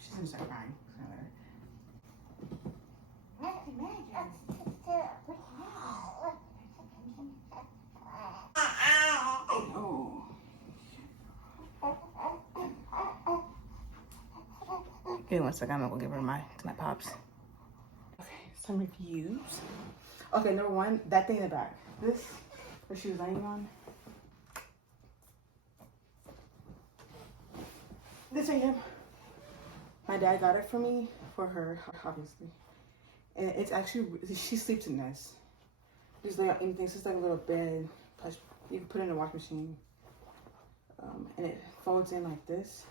She's gonna start crying. Oh. Give me 1 second. I'm gonna go give her to my pops. Okay, some reviews. Okay, number one, that thing in the back. This, where she was laying on. This right here. My dad got it for me, for her, obviously. And it's actually, she sleeps in this. Just lay out anything. It's just like a little bed. Plus, you can put it in a washing machine. And it folds in like this.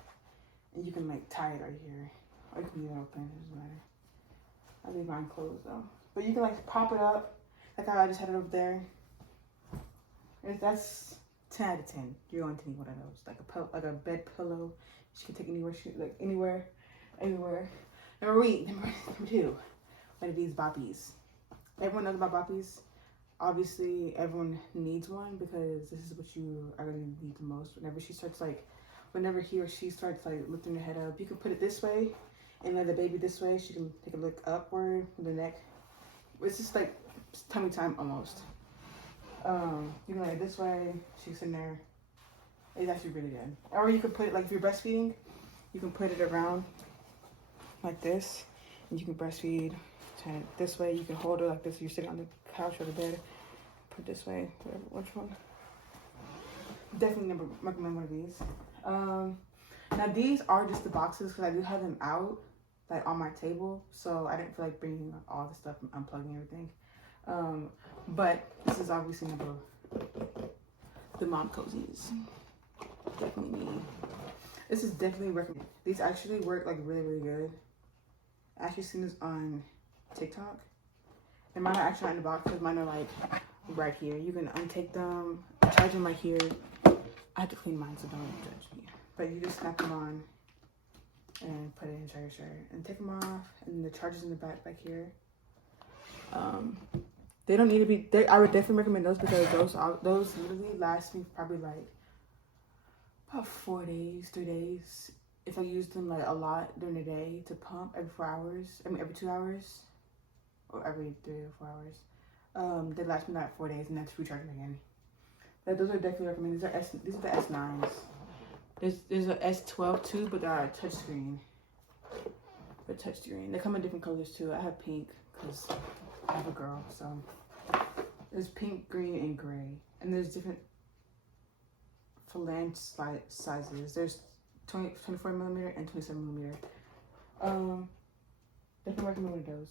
And you can like tie it right here. Or you can leave it open, it doesn't matter. I leave mine closed though. But you can like pop it up. Like how I just had it over there. And that's 10 out of 10. You're going to need one of those. Like a bed pillow. She can take anywhere, anywhere. Number two, one of these Buffies. Everyone knows about Buffies. Obviously, everyone needs one because this is what you are going to need the most. Whenever he or she starts like lifting her head up, you can put it this way and lay the baby this way. She can take a look upward with the neck. It's just like tummy time almost. You can lay it this way. She's in there. It's actually really good. Or you can put it, like if you're breastfeeding, you can put it around like this. And you can breastfeed, turn it this way. You can hold it like this. You're sitting on the couch or the bed. Put it this way, whatever, which one. Definitely never recommend one of these. Now these are just the boxes because I do have them out, like on my table. So I didn't feel like bringing all the stuff and unplugging everything. But this is obviously the mom cozies. Definitely me. This is definitely recommended. These actually work like really, really good. I actually seen this on TikTok. And mine are actually not in the box because mine are like right here. You can untake them, charge them right here. I have to clean mine, so don't judge me. But you just snap them on and put it in your shirt and take them off. And the charger's in the back here. They don't need to be. I would definitely recommend those because those literally last me probably like about 4 days, 3 days. If I use them like a lot during the day to pump every 4 hours. I mean every 2 hours, or every 3 or 4 hours. They last me like 4 days, and that's recharge them again. But those are definitely recommended. These are the S9s. There's an S12 too, but they are touchscreen. They're touchscreen. They come in different colors too. I have pink because I have a girl, so there's pink, green, and gray, and there's different flange sizes. There's 24 millimeter and 27 millimeter. Definitely recommend one of those.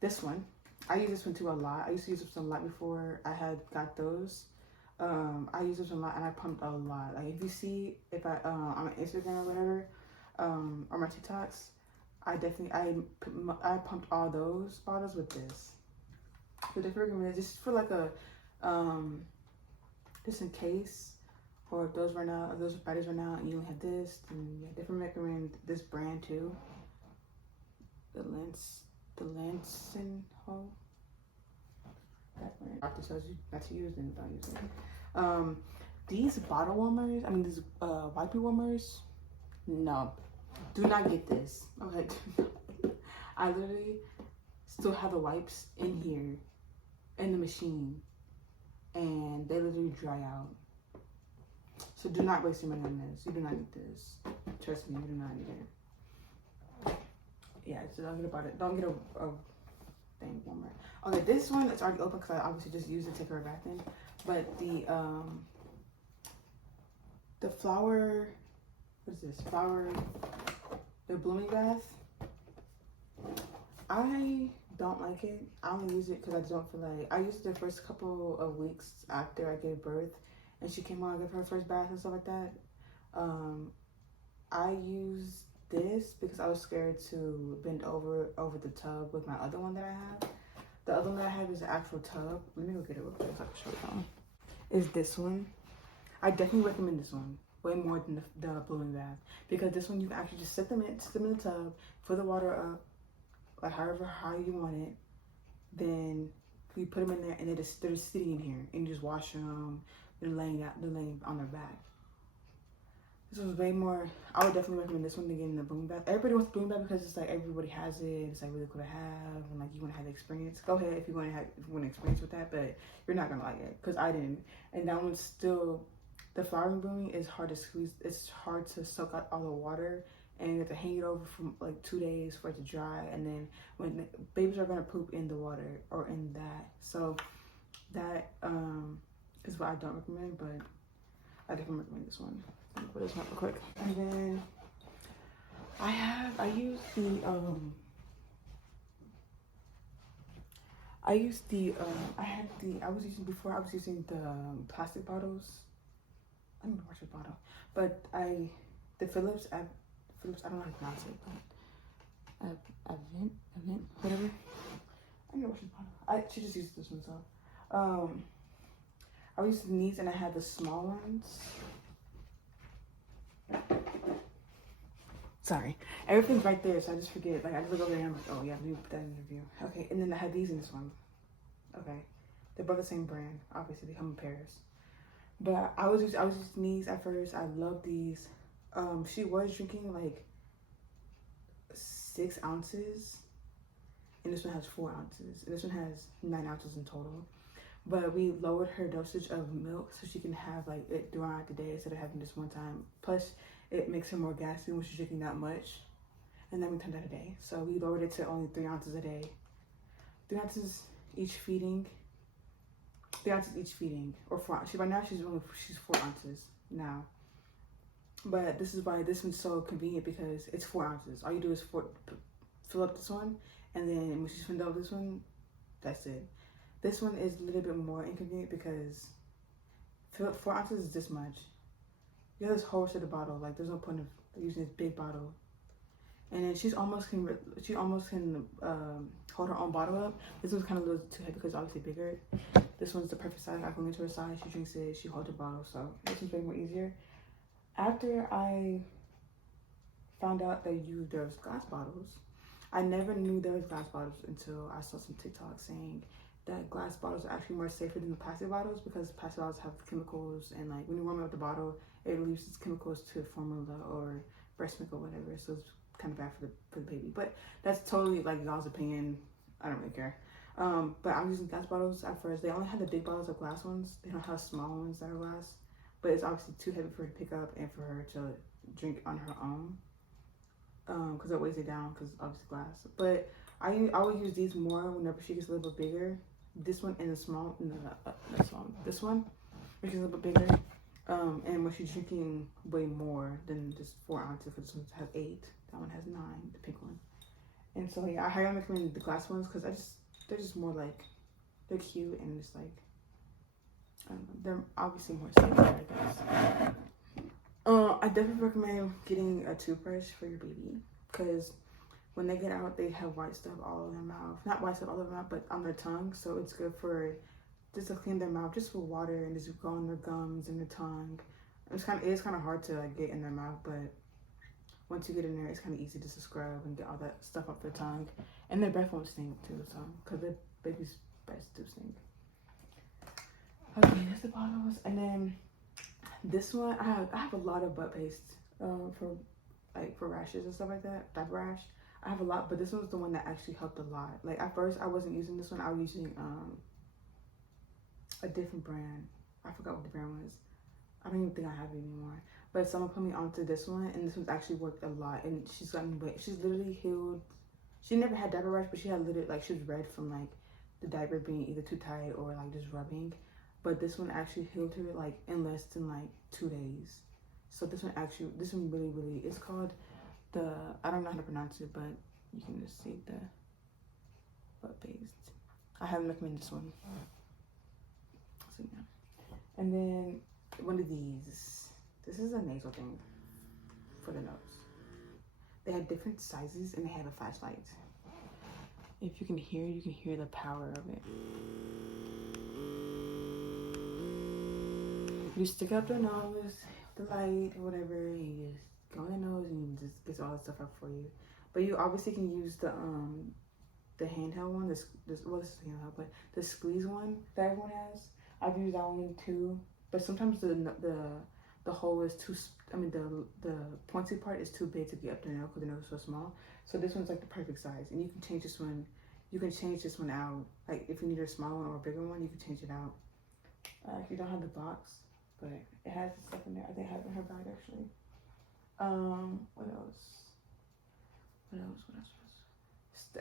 This one, I use this one too a lot. I used to use this one a lot before I had got those. I use this one a lot and I pumped a lot. Like if you see, on my Instagram or whatever, or my TikToks, I pumped all those bottles with this. So definitely recommend it just for like a, just in case, or if those run out, if those batteries run out and you only have this, then yeah, definitely recommend this brand too. The Lanson Hole. That brand. Doctor tells you not to use them, don't use them. These bottle warmers, these wipey warmers, no, do not get this. Okay, I literally still have the wipes in here in the machine, and they literally dry out. So do not waste your money on this. You do not need this. Trust me, you do not need it. Yeah, so don't get about it. Don't get a thing warmer. Okay, this one it's already open because I obviously just used it to take her bath in. But the flower, what is this? The blooming bath. I don't like it. I only use it because I don't feel like, I used it the first couple of weeks after I gave birth and she came on and gave her first bath and stuff like that. I used this because I was scared to bend over the tub with my other one that I have. The other one that I have is the actual tub. Let me go get it real quick so I can show you. Is this one. I definitely recommend this one way more than the blooming bath because this one you can actually just sit them in the tub, fill the water up, like how you want it. Then you put them in there and they're just sitting in here and you just wash them. They're laying on their back. This was way more. I would definitely recommend this one than getting the boom bath. Everybody wants the boom bath because it's like everybody has it. It's like really cool to have, and like you want to have the experience. Go ahead if you want to experience with that, but you're not gonna like it because I didn't. And that one's still, the flowering booming is hard to squeeze. It's hard to soak out all the water, and you have to hang it over for like 2 days for it to dry. And then when babies are gonna poop in the water or in that, so that is what I don't recommend, but I definitely recommend this one. Let me put this one real quick. And then I use the I was using the plastic bottles. I don't know what's the bottle, but the Philips, I don't know how to pronounce it, but Avent, whatever. I don't know what's the bottle. I should just use this one, so I was using these, and I had the small ones. Sorry, everything's right there, so I just forget. Like I just look over there and I'm like, oh yeah, let me put that in the review. Okay, and then I had these in this one. Okay, they're both the same brand. Obviously, they come in pairs. But I was using these at first. I love these. She was drinking like 6 ounces, and this one has 4 ounces. And this one has 9 ounces in total. But we lowered her dosage of milk so she can have like it throughout the day instead of having this one time. Plus, it makes her more gassy when she's drinking that much. And then we turned out a day. So we lowered it to only 3 ounces a day. 3 ounces each feeding. 3 ounces each feeding. Or 4 ounces. By now she's 4 ounces now. But this is why this one's so convenient because it's 4 ounces. All you do is fill up this one, and then when she's filled up this one, that's it. This one is a little bit more inconvenient because 4 ounces is this much. You have this whole set of bottle. Like there's no point of using this big bottle. And then she almost can hold her own bottle up. This one's kind of a little too heavy because it's obviously bigger. This one's the perfect size. I go into her size. She drinks it. She holds her bottle. So this one's way more easier. After I found out that there was glass bottles, I never knew there was glass bottles until I saw some TikTok saying that glass bottles are actually more safer than the plastic bottles because plastic bottles have chemicals, and like when you warm up the bottle, it releases chemicals to formula or breast milk or whatever. So it's kind of bad for the baby. But that's totally like y'all's opinion. I don't really care. But I was using glass bottles at first. They only have the big bottles of glass ones. They don't have small ones that are glass. But it's obviously too heavy for her to pick up and for her to drink on her own. Because it weighs it down because obviously glass. But I would use these more whenever she gets a little bit bigger. This one and the small, this one, which is a little bit bigger. And when she's drinking way more than just 4 ounces, because this one has 8, that one has 9, the pink one. And so yeah, I highly recommend the glass ones because they're just more like, they're cute and just like, I don't know, they're obviously more safer, I guess. I definitely recommend getting a toothbrush for your baby because when they get out, they have white stuff all over their mouth. Not white stuff all over their mouth, but on their tongue. So it's good for just to clean their mouth just with water and just go on their gums and their tongue. It is kind of hard to like get in their mouth, but once you get in there, it's kind of easy just to scrub and get all that stuff off their tongue. And their breath won't stink too, so because their baby's breaths do stink. Okay, that's the bottles, and then this one I have a lot of butt paste for rashes and stuff like that, diaper rash. I have a lot, but this one's the one that actually helped a lot. Like at first I wasn't using this one. I was using a different brand. I forgot what the brand was. I don't even think I have it anymore. But someone put me onto this one, and this one's actually worked a lot. And she's gotten weight. She's literally healed. She never had diaper rash, but she had literally like she was red from like the diaper being either too tight or like just rubbing. But this one actually healed her like in less than like 2 days. So this one really, it's called I don't know how to pronounce it, but you can just see the butt paste. I highly recommend this one. So yeah. And then one of these. This is a nasal thing for the nose. They have different sizes and they have a flashlight. If you can hear the power of it. You stick up the nose, the light, or whatever, and you just go in the nose and it just gets all that stuff up for you. But you obviously can use the handheld one, this is handheld, but the squeeze one that everyone has. I've used that one too. But sometimes the the hole is too, I mean, the pointy part is too big to get up the nail because the nail is so small. So this one's like the perfect size, and you can change this one. You can change this one out. Like if you need a small one or a bigger one, you can change it out. If you don't have the box, but it has the stuff in there. I think I have it in her bag actually. What else? What else? What else?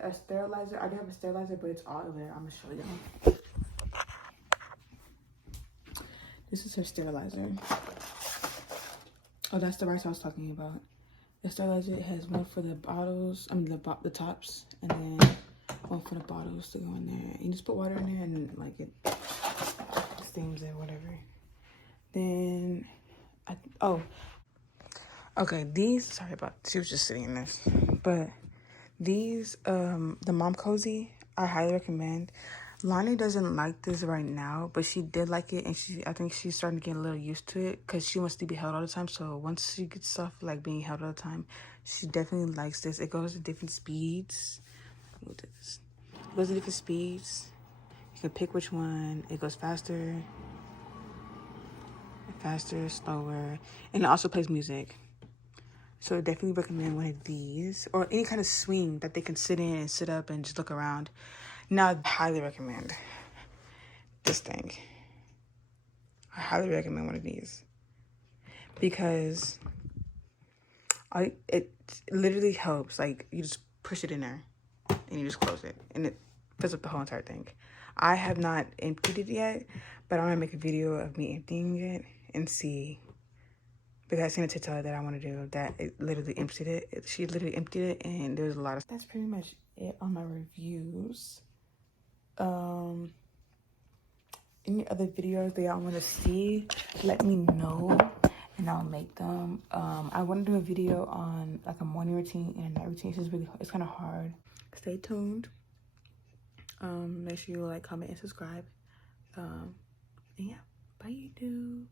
A sterilizer. I do have a sterilizer, but it's all there. I'm gonna show you. This is her sterilizer. Oh, that's the rice I was talking about. The sterilizer, it has one for the bottles. I mean the tops, and then one for the bottles to go in there. And you just put water in there, and like it steams it, whatever. Then, okay. These. Sorry about. She was just sitting in this, but. These, the Mom Cozy, I highly recommend. Lonnie doesn't like this right now, but she did like it, and I think she's starting to get a little used to it because she wants to be held all the time. So once she gets off like being held all the time, she definitely likes this. It goes to different speeds. Look at this. It goes to different speeds. You can pick which one. It goes faster, slower, and it also plays music. So I definitely recommend one of these or any kind of swing that they can sit in and sit up and just look around. Now, I highly recommend this thing. I highly recommend one of these because it literally helps. Like you just push it in there and you just close it and it fills up the whole entire thing. I have not emptied it yet, but I'm gonna make a video of me emptying it and see. Because I seen a TikTok that I want to do that it literally emptied it. She literally emptied it, and there's a lot of. That's pretty much it on my reviews. Any other videos that y'all want to see, let me know, and I'll make them. I want to do a video on like a morning routine and a night routine. It's kind of hard. Stay tuned. Make sure you like, comment, and subscribe. And yeah, bye YouTube.